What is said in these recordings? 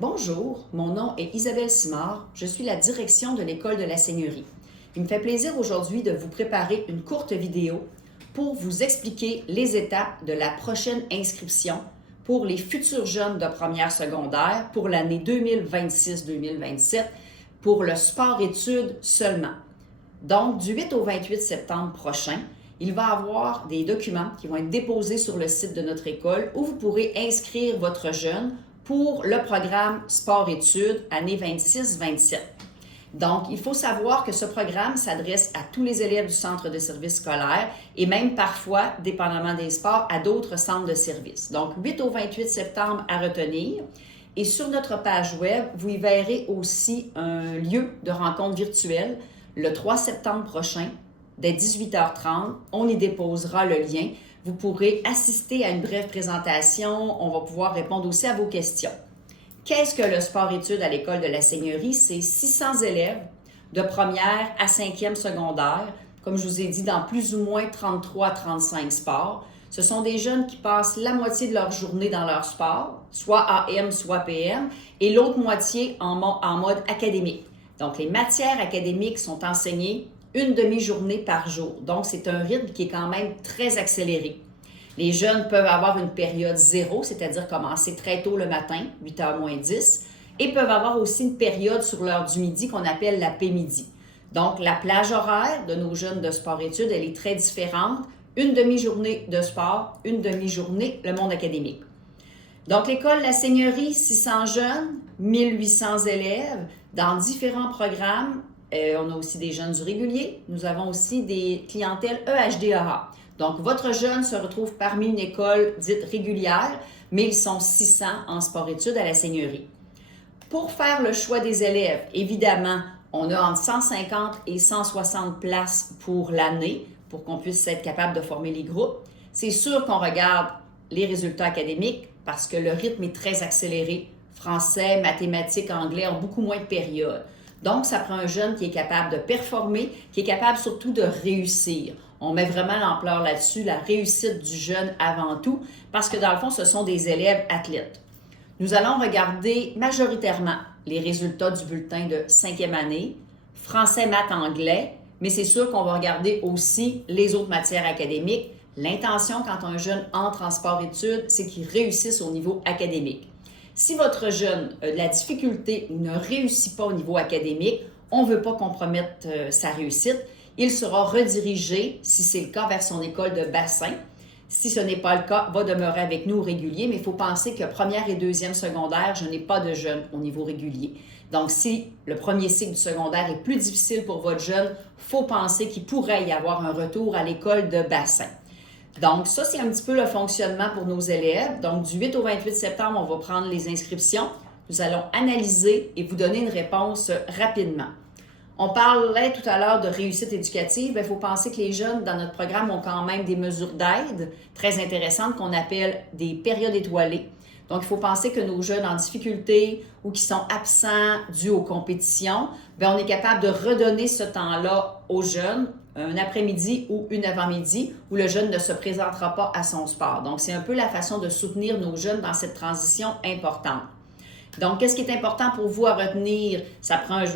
Bonjour, mon nom est Isabelle Simard, je suis la direction de l'École de la Seigneurie. Il me fait plaisir aujourd'hui de vous préparer une courte vidéo pour vous expliquer les étapes de la prochaine inscription pour les futurs jeunes de première secondaire pour l'année 2026-2027 pour le sport-études seulement. Donc, du 8 au 28 septembre prochain, il va y avoir des documents qui vont être déposés sur le site de notre école où vous pourrez inscrire votre jeune pour le programme sport-études année 26-27. Donc, il faut savoir que ce programme s'adresse à tous les élèves du centre de service scolaire et même parfois, dépendamment des sports, à d'autres centres de service. Donc, 8 au 28 septembre à retenir. Et sur notre page web, vous y verrez aussi un lieu de rencontre virtuelle le 3 septembre prochain, dès 18h30. On y déposera le lien. Vous pourrez assister à une brève présentation. On va pouvoir répondre aussi à vos questions. Qu'est-ce que le sport-études à l'École de la Seigneurie? C'est 600 élèves de première à 5e secondaire, comme je vous ai dit, dans plus ou moins 33 à 35 sports. Ce sont des jeunes qui passent la moitié de leur journée dans leur sport, soit AM, soit PM, et l'autre moitié en mode académique. Donc, les matières académiques sont enseignées une demi-journée par jour. Donc, c'est un rythme qui est quand même très accéléré. Les jeunes peuvent avoir une période zéro, c'est-à-dire commencer très tôt le matin, 8h moins 10, et peuvent avoir aussi une période sur l'heure du midi qu'on appelle l'après-midi. Donc, la plage horaire de nos jeunes de sport-études, elle est très différente. Une demi-journée de sport, une demi-journée le monde académique. Donc, l'École La Seigneurie, 600 jeunes, 1800 élèves dans différents programmes. On a aussi des jeunes du régulier. Nous avons aussi des clientèles EHDAA. Donc, votre jeune se retrouve parmi une école dite régulière, mais ils sont 600 en sport-études à la Seigneurie. Pour faire le choix des élèves, évidemment, on a entre 150 et 160 places pour l'année pour qu'on puisse être capable de former les groupes. C'est sûr qu'on regarde les résultats académiques parce que le rythme est très accéléré. Français, mathématiques, anglais ont beaucoup moins de périodes. Donc, ça prend un jeune qui est capable de performer, qui est capable surtout de réussir. On met vraiment l'ampleur là-dessus, la réussite du jeune avant tout, parce que dans le fond, ce sont des élèves athlètes. Nous allons regarder majoritairement les résultats du bulletin de 5e année, français, maths, anglais, mais c'est sûr qu'on va regarder aussi les autres matières académiques. L'intention quand un jeune entre en sport-études, c'est qu'il réussisse au niveau académique. Si votre jeune a de la difficulté ou ne réussit pas au niveau académique, on ne veut pas compromettre sa réussite. Il sera redirigé, si c'est le cas, vers son école de bassin. Si ce n'est pas le cas, va demeurer avec nous au régulier, mais il faut penser que première et deuxième secondaire, je n'ai pas de jeunes au niveau régulier. Donc, si le premier cycle du secondaire est plus difficile pour votre jeune, il faut penser qu'il pourrait y avoir un retour à l'école de bassin. Donc, ça, c'est un petit peu le fonctionnement pour nos élèves. Donc, du 8 au 28 septembre, on va prendre les inscriptions. Nous allons analyser et vous donner une réponse rapidement. On parlait tout à l'heure de réussite éducative. Il faut penser que les jeunes dans notre programme ont quand même des mesures d'aide très intéressantes qu'on appelle des périodes étoilées. Donc, il faut penser que nos jeunes en difficulté ou qui sont absents dû aux compétitions, bien, on est capable de redonner ce temps-là aux jeunes, un après-midi ou une avant-midi, où le jeune ne se présentera pas à son sport. Donc, c'est un peu la façon de soutenir nos jeunes dans cette transition importante. Donc, qu'est-ce qui est important pour vous à retenir?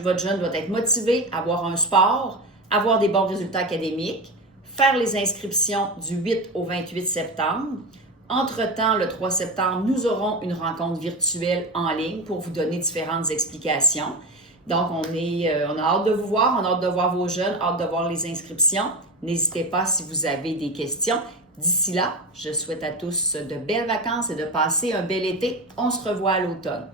Votre jeune doit être motivé, avoir un sport, avoir des bons résultats académiques, faire les inscriptions du 8 au 28 septembre. Entre-temps, le 3 septembre, nous aurons une rencontre virtuelle en ligne pour vous donner différentes explications. Donc, on a hâte de vous voir, on a hâte de voir vos jeunes, hâte de voir les inscriptions. N'hésitez pas si vous avez des questions. D'ici là, je souhaite à tous de belles vacances et de passer un bel été. On se revoit à l'automne.